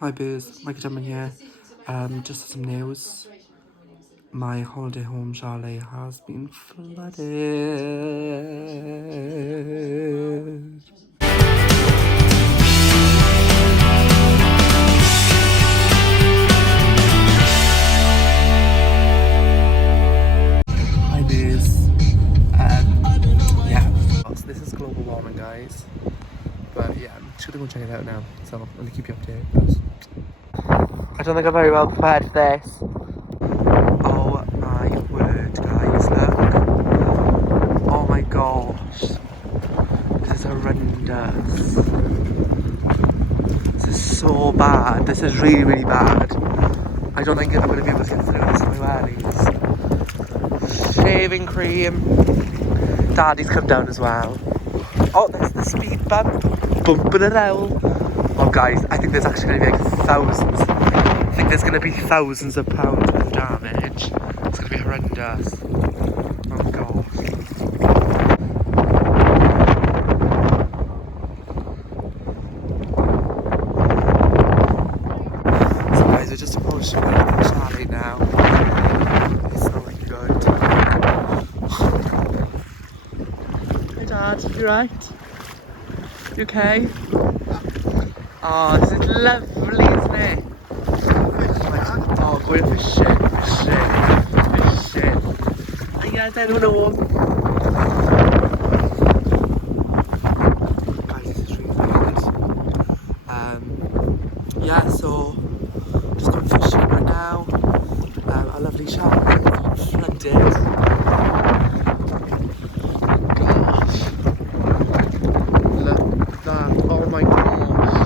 Hi Booze, Mike Dunman here. Just some news. My holiday home chalet has been flooded. Hi Booze. Yeah. So this is global warming, guys. But yeah, I'm just gonna go check it out now. So I'm gonna keep you updated. I don't think I'm very well prepared for this. Oh my word, guys, look. Oh my gosh. This is horrendous. This is so bad. This is really, really bad. I don't think I'm going to be able to get through this in my wellies. Shaving cream. Daddy's come down as well. Oh, there's the speed bump. Bumping it out. Oh, guys, I think there's actually going to be like thousands. I think there's going to be thousands of pounds of damage. It's going to be horrendous. Oh, God. So, guys, we're just approaching the chalet now. It's not looking good. Hey, Dad, you right? You okay? Oh, this is lovely, isn't it? Oh, going fishing. I guess I don't know. Guys, this is really bad. Yeah, so just going fishing right now. A lovely chalet, flooded. Gosh, look at that! Oh my gosh!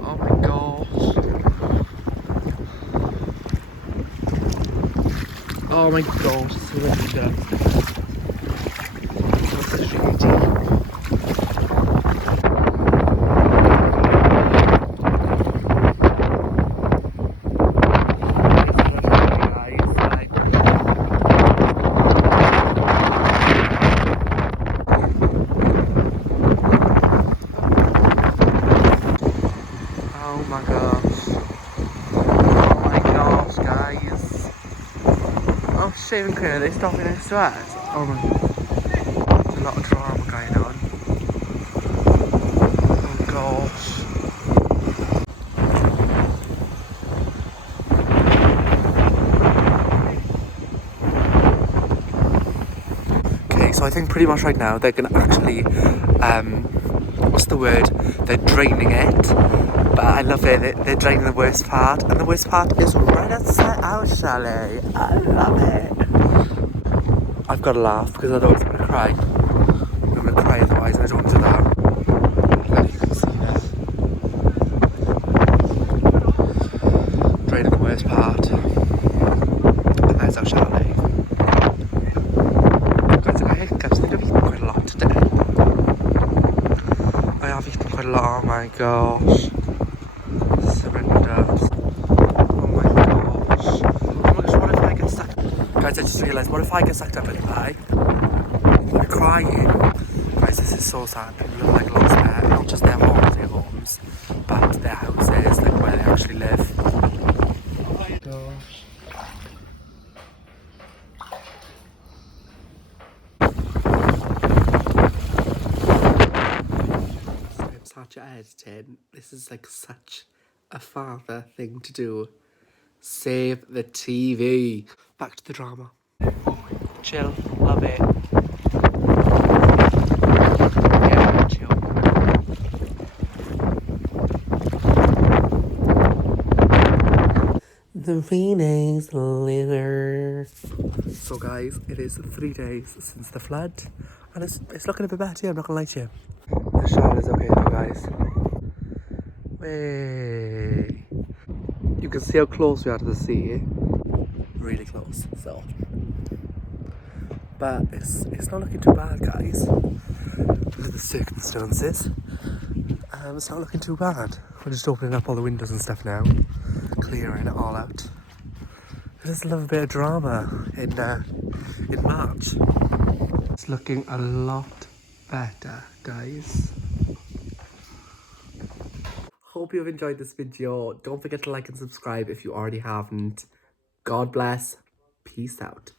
Oh my gosh! Oh my gosh! It's horrendous. This is really deep. Oh my gosh. Oh my gosh, guys. Oh, shaving cream, are they stopping next to us? Oh my god. There's a lot of drama going on. Oh gosh. Okay, so I think pretty much right now they're gonna actually, what's the word? They're draining it. But I love it, they're draining the worst part. And the worst part is right outside our chalet. I love it. I've got to laugh because otherwise I'm going to cry. I'm going to cry otherwise, and I don't want to do that. Well, you can see there. Draining the worst part. And there's our chalet. Guys, I got hiccups. I think I've eaten quite a lot today. I have eaten quite a lot. Oh my gosh. Horrendous. Oh my gosh. Oh my gosh, what if I get stuck? Guys, I just realised, what if I get sucked up in the bag? They're crying. Guys, this is so sad. People have like lost their, not just their holiday homes, but their houses, like where they actually live. Oh my gosh. I'm such at editing. This is like such a father thing to do. Save the TV. Back to the drama. Chill, love it. Yeah, chill. The 3 days later. So guys, it is 3 days since the flood, and it's looking a bit better. I'm not gonna lie to you. The shot is okay though, guys. Way. You can see how close we are to the sea. Really close. So. But it's not looking too bad, guys. Under the circumstances, it's not looking too bad. We're just opening up all the windows and stuff now, clearing it all out. I just love a bit of drama in March. It's looking a lot better, guys. Hope you have enjoyed this video. Don't forget to like and subscribe if you already haven't. God bless. Peace out.